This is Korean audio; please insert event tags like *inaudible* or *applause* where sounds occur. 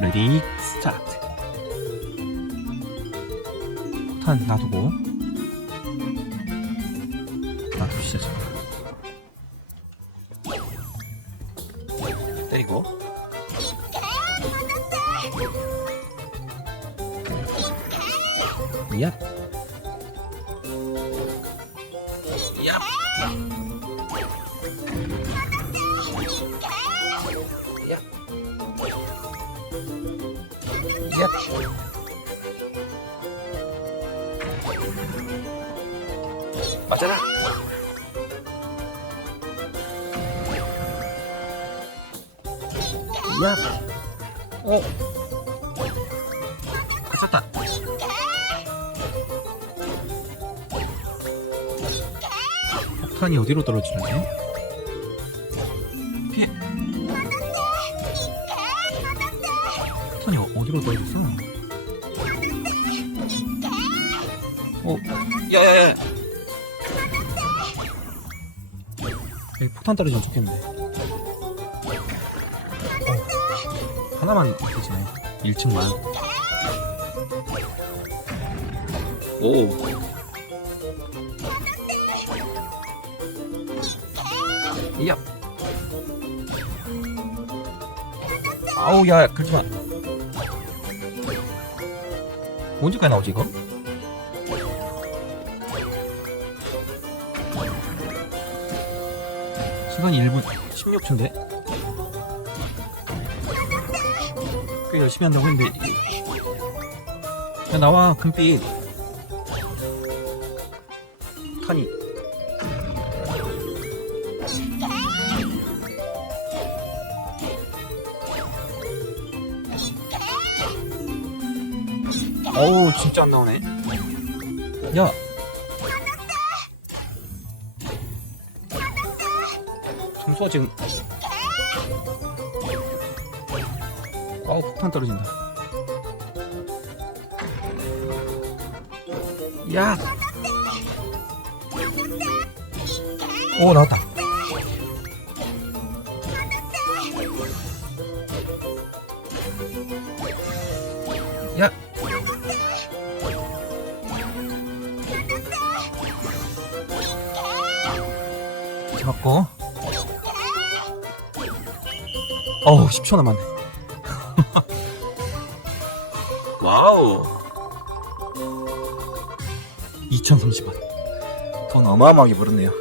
레디 스타트. 폭탄 놔두고 잠깐 때리고. 얍. 얍. 얍. 맞아라. 야. 어. 있었다. 폭탄이 어디로 떨어지나요? 어- 어디로 떨어졌어? 어, 야야야. 여기 폭탄 떨어지면 좋겠는데. 어, 하나만 되지네. 1층만. 오. 야. 아우 야 그러지 마. 언제까지 나오지 이거? 시간이 1분 16초인데? 꽤 열심히 한다고 했는데 야 나와 금빛 탄이 어우 진짜 안 나오네. 야. 점수가 지금. 아우 폭탄 떨어진다. 야! 오 나왔다. 야! 잡았고. 어우 10초 남았네. *laughs* 와우. 2030원. 돈 어마어마하게 벌었네요